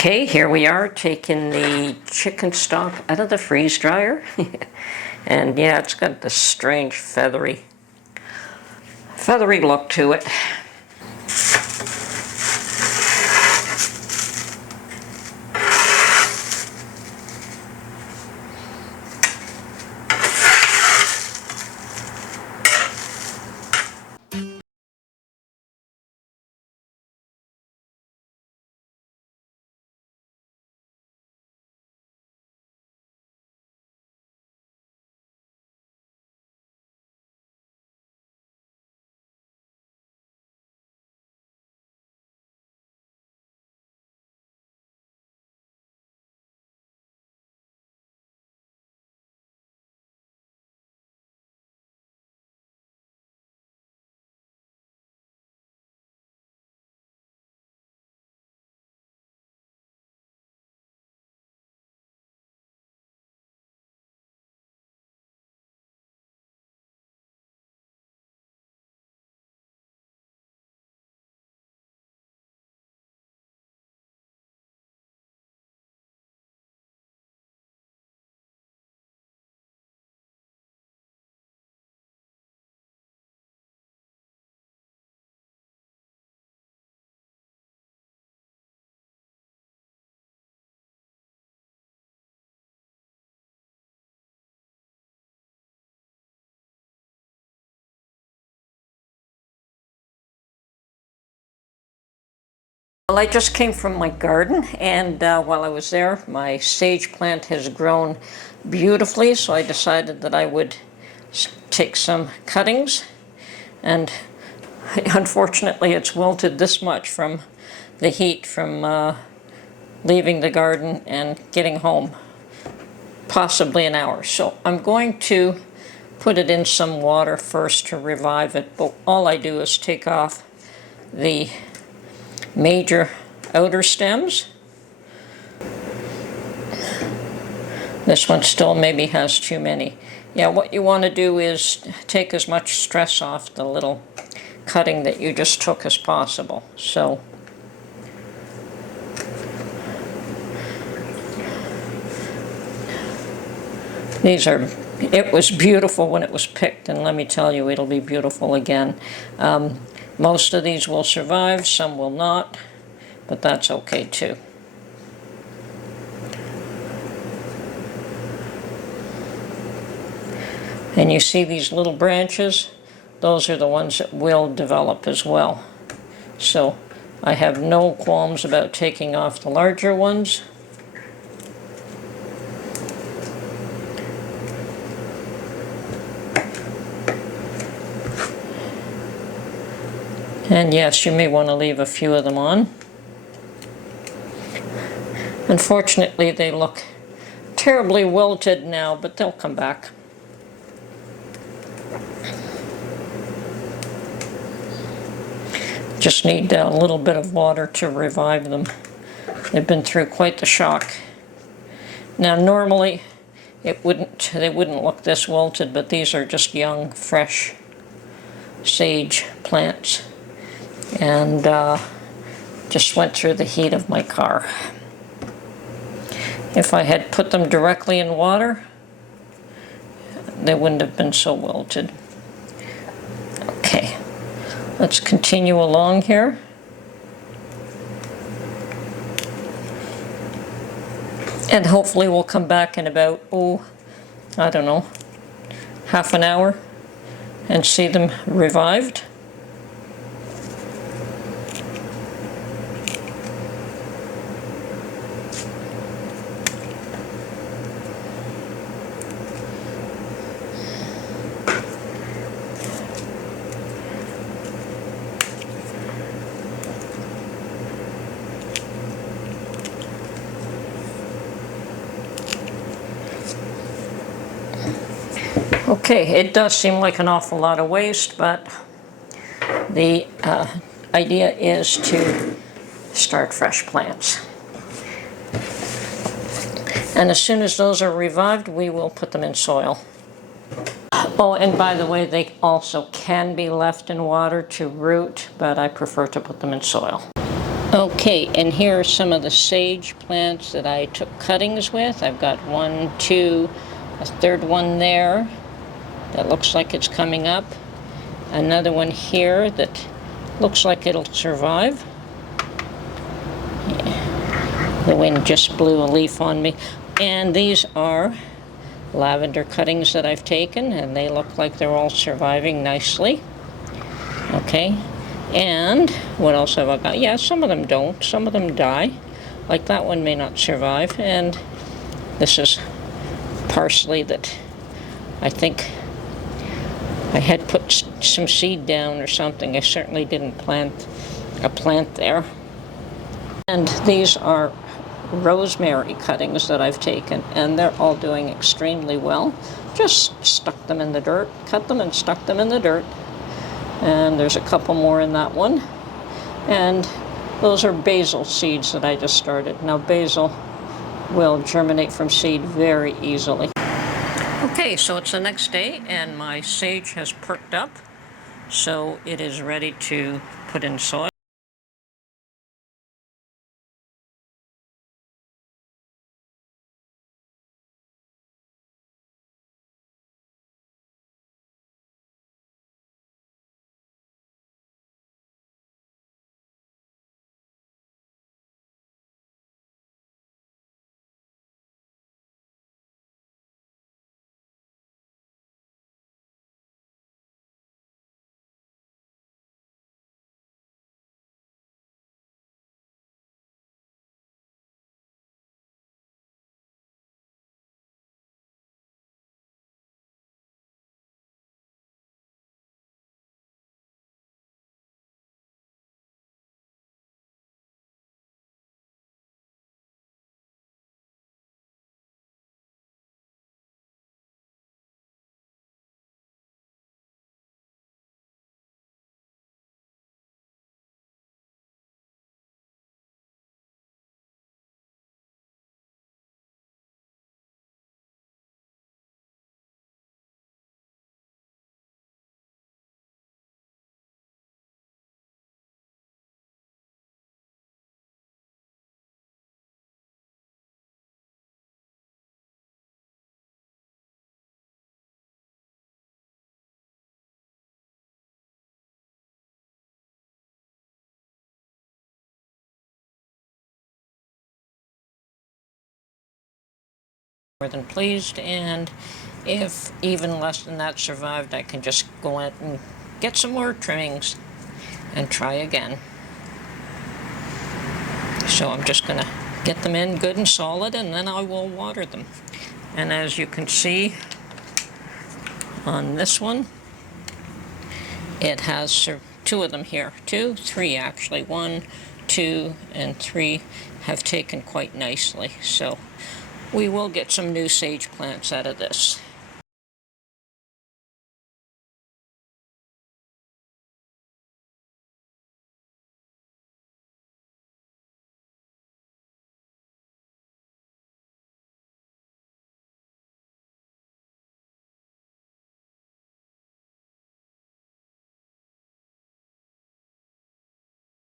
Okay, here we are taking the chicken stock out of the freeze dryer. And yeah, it's got this strange feathery look to it. Well, I just came from my garden, and while I was there, my sage plant has grown beautifully, so I decided that I would take some cuttings, and unfortunately it's wilted this much from the heat from leaving the garden and getting home, possibly an hour. So I'm going to put it in some water first to revive it, but all I do is take off the major outer stems. This one still maybe has too many. Yeah, what you want to do is take as much stress off the little cutting that you just took as possible. So it was beautiful when it was picked, and let me tell you, it'll be beautiful again. Most of these will survive, some will not, but that's okay too. And you see these little branches? Those are the ones that will develop as well. So I have no qualms about taking off the larger ones. And yes, you may want to leave a few of them on. Unfortunately, they look terribly wilted now, but they'll come back. Just need a little bit of water to revive them. They've been through quite the shock. Now, normally they wouldn't look this wilted, but these are just young, fresh sage plants. And just went through the heat of my car. If I had put them directly in water, they wouldn't have been so wilted. Okay, let's continue along here. And hopefully we'll come back in about, I don't know, half an hour and see them revived. Okay, it does seem like an awful lot of waste, but the idea is to start fresh plants. And as soon as those are revived, we will put them in soil. Oh, and by the way, they also can be left in water to root, but I prefer to put them in soil. Okay, and here are some of the sage plants that I took cuttings with. I've got one, two, a third one there that looks like it's coming up. Another one here that looks like it'll survive. Yeah. The wind just blew a leaf on me. And these are lavender cuttings that I've taken, and they look like they're all surviving nicely. Okay. And what else have I got? Yeah, some of them don't. Some of them die. Like that one may not survive. And this is parsley that I think I had put some seed down or something. I certainly didn't plant a plant there. And these are rosemary cuttings that I've taken, and they're all doing extremely well. Just stuck them in the dirt, cut them and stuck them in the dirt. And there's a couple more in that one. And those are basil seeds that I just started. Now basil will germinate from seed very easily. Okay, so it's the next day and my sage has perked up, so it is ready to put in soil. More than pleased, and if even less than that survived, I can just go out and get some more trimmings and try again. So I'm just gonna get them in good and solid, and then I will water them. And as you can see on this one, it has two of them here. Three actually. 1, 2, and 3 have taken quite nicely. So we will get some new sage plants out of this.